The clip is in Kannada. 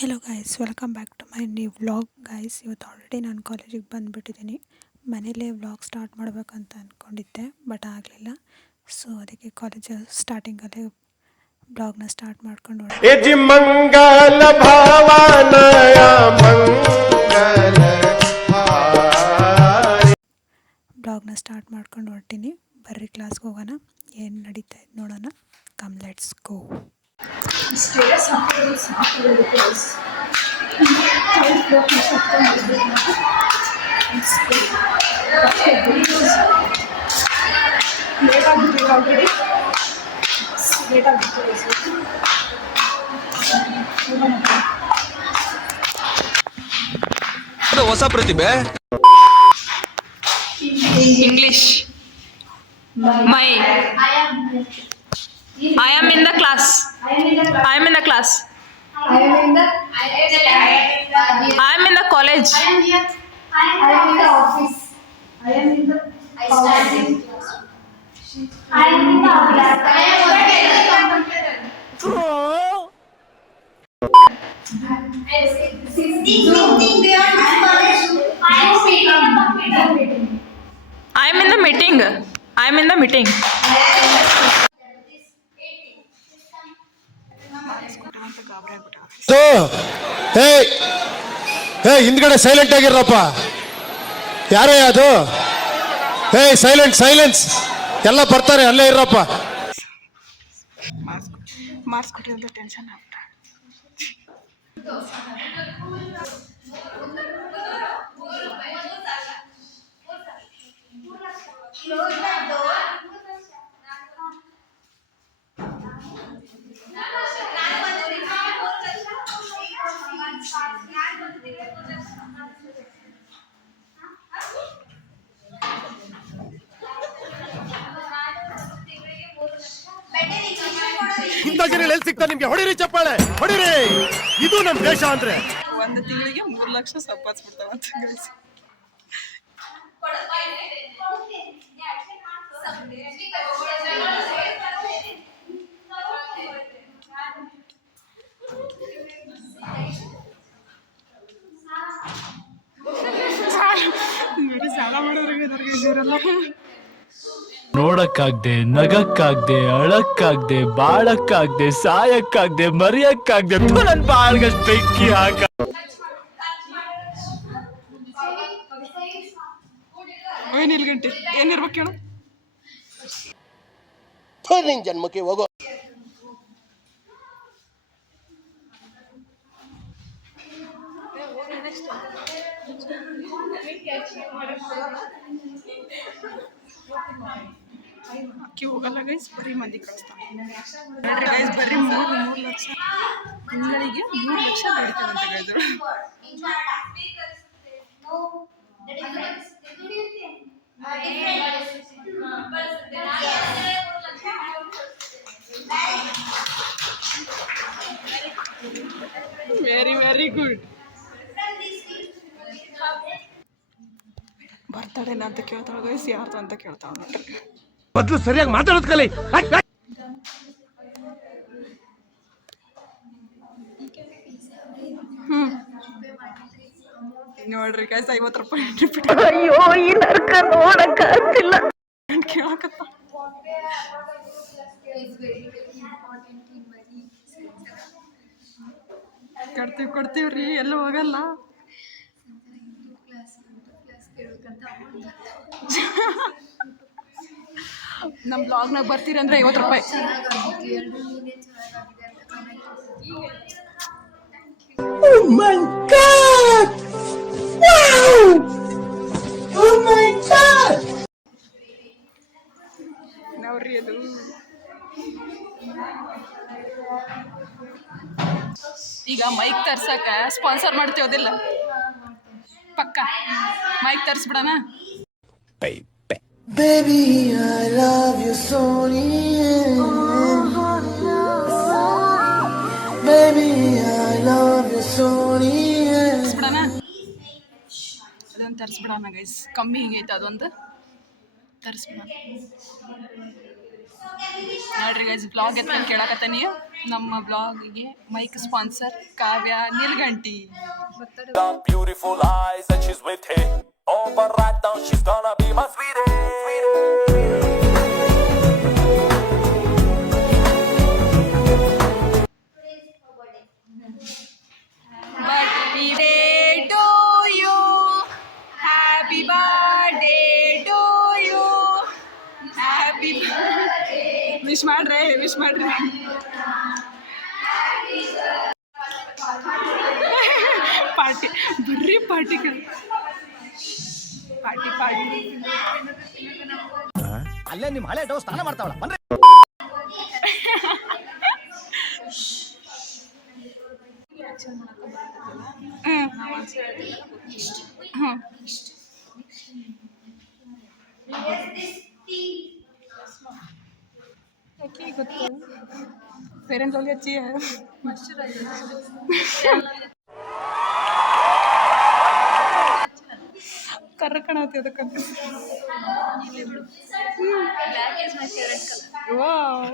Hello guys, welcome back to my new vlog. Guys, ಇವತ್ತು ಆಲ್ರೆಡಿ ನಾನು ಕಾಲೇಜಿಗೆ ಬಂದುಬಿಟ್ಟಿದ್ದೀನಿ. ಮನೇಲೇ ವ್ಲಾಗ್ ಸ್ಟಾರ್ಟ್ ಮಾಡಬೇಕಂತ ಅಂದ್ಕೊಂಡಿದ್ದೆ, ಬಟ್ ಆಗಲಿಲ್ಲ. ಸೊ ಅದಕ್ಕೆ ಕಾಲೇಜ್ ಸ್ಟಾರ್ಟಿಂಗಲ್ಲೇ ಬ್ಲಾಗ್ನ ಸ್ಟಾರ್ಟ್ ಮಾಡ್ಕೊಂಡು ಮಂಗಲ ಭಾವನಯ ಬ್ಲಾಗ್ನ ಸ್ಟಾರ್ಟ್ ಮಾಡ್ಕೊಂಡು ಹೊರ್ತೀನಿ. ಬರ್ರಿ ಕ್ಲಾಸ್ಗೆ ಹೋಗೋಣ, ಏನು ನಡೀತಾ ಇದೆ ನೋಡೋಣ. Come let's go. ಸ್ಟೇಟಸ್ ಹಾಕಿರೋದು ಹೊಸ ಪ್ರತಿಭೆ. English. I am in the class. I am in the class. I am in the I am in the college. I am in the office. I am in the I am in the office. I am in the meeting. I am in the meeting. ಹಿಂದ್ಗಡೆ ಸೈಲೆಂಟ್ ಆಗಿರಪ್ಪ. ಯಾರೇ ಅದು? ಸೈಲೆನ್ಸ್ ಎಲ್ಲ ಬರ್ತಾರೆ, ಅಲ್ಲೇ ಇರಪ್ಪ. ಮಾರ್ಕ್ಸ್ ಕೊಟ್ಟಿರೋದು ಟೆನ್ಷನ್ ಆಗ್ತಾ. ಇಂಥ ಜನ ಎಲ್ಲಿ ಸಿಗ್ತಾ ನಿಮ್ಗೆ? ಹೊಡಿರಿ ಚಪ್ಪಾಳೆ, ಹೊಡಿರಿ. ಇದು ನಮ್ ದೇಶ ಅಂದ್ರೆ. ಒಂದು ತಿಂಗಳಿಗೆ 3 ಲಕ್ಷ ಸಂಪಾದಿಸ್ಬಿಡ್ತಾವಂತ. ಸಾಲ ಮಾಡೋದ್ರಿಗೆ ನೋಡಕ್ಕಾಗ್ದೆ, ನಗಕ್ಕಾಗ್ದೆ, ಅಳಕ್ಕಾಗ್ದೆ, ಬಾಳಕ್ಕಾಗ್ದೆ, ಸಾಯಕ್ಕಾಗ್ದೆ, ಮರಿಯಕ್ಕಾಗ್ದೆ, ನನ್ ಬಾಳ್ಗಷ್ಟು ಬೆಂಕಿ ಹಾಕ. ನಿಲ್ಗಂಟೆ ಏನಿರ್ಬೇಕು ಹೇಳು? ನಿನ್ ಜನ್ಮಕ್ಕೆ ಹೋಗೋ. ಅಕ್ಕಿ ಹೋಗಲ್ಲ ಗೈಸ್, ಬರೀ ಮಂದಿ ಕಳಿಸ್ತಾನೆ. ಗೈಸ್ ಬರೀ 3 ಲಕ್ಷ ತಿಂಗಳಿಗೆ 3 ಲಕ್ಷ ಬೆಳಿತಾರಂತ ಗೈಸ್. Very good. ಬರ್ತಾಡೇನ ಅಂತ ಕೇಳ್ತಾಳ ಗೈಸ್, ಯಾರ್ದು ಅಂತ ಕೇಳ್ತಾಳ ನೋಡ್ರಿ. ಮೊದ್ಲು ಸರಿಯಾಗಿ ಮಾತಾಡೋದ್ ಕಲಿ. ನೋಡ್ರಿ ಗೈಸ್, 50 ರೂಪಾಯಿ ರಿಪೀಟ್. ಅಯ್ಯೋ, ಈ ನರ್ಕ ನೋಡಕ್ ಆಗ್ತಿಲ್ಲ. ಕೇಳಕತ್ತ ಕೊಡ್ತೀವ್ರಿ, ಎಲ್ಲ ಹೋಗಲ್ಲ. ನಮ್ಮ ಬ್ಲಾಗ್ನಾಗ ಬರ್ತೀರಿ ಅಂದ್ರೆ 50 ರೂಪಾಯಿ. Oh my God! Wow! Oh my God! ನೋಡ್ರಿ ಅದು. ಈಗ ಮೈಕ್ ತರ್ಸಕ ಸ್ಪಾನ್ಸರ್ ಮಾಡ್ತೀವದಿಲ್ಲ, ಪಕ್ಕ mic ತರ್ಸ್ಬಿಡಣ. Baby, I love you so near. Baby, I love you so near. ಅದೊಂದು ತರಿಸ್ಬಿಡೋಣ ಗೈಸ್, ಕಮ್ಮಿ ಹಿಂಗೈತೆ ಅದೊಂದು ತರಿಸ್ಬಿಡೋಣ. ನೋಡ್ರಿ ಗೈಸ್ ಬ್ಲಾಗ್ ಎತ್ಕೊಂಡು ಕೇಳಕತ್ತಾನಿ. ನಮ್ಮ ಬ್ಲಾಗಿಗೆ mic sponsor Kavya Nilganti. Beautiful eyes and she's with him. Oh, but right now she's gonna be my sweetie. Birthday to you, happy birthday to you, happy wish ಮಾಡ್ರಿ ಪಾರ್ಟಿ ಬರ್ರಿ ಪಾರ್ಟಿ ಅಲ್ಲೇ ನಿಮ್ ಹಳೆ ಡೌ ಸ್ನಾನ ಮಾಡ್ತಾವಳ ಬನ್ರಿ. ಗೊತ್ತು ಪೇರೆಂಟ್ಸ್ ಅಲ್ಲಿ ಹಚ್ಚಿ ಕರ್ರ ಕಾಣತ್ತೆ ಅದಕ್ಕಂತ. ವಾವ್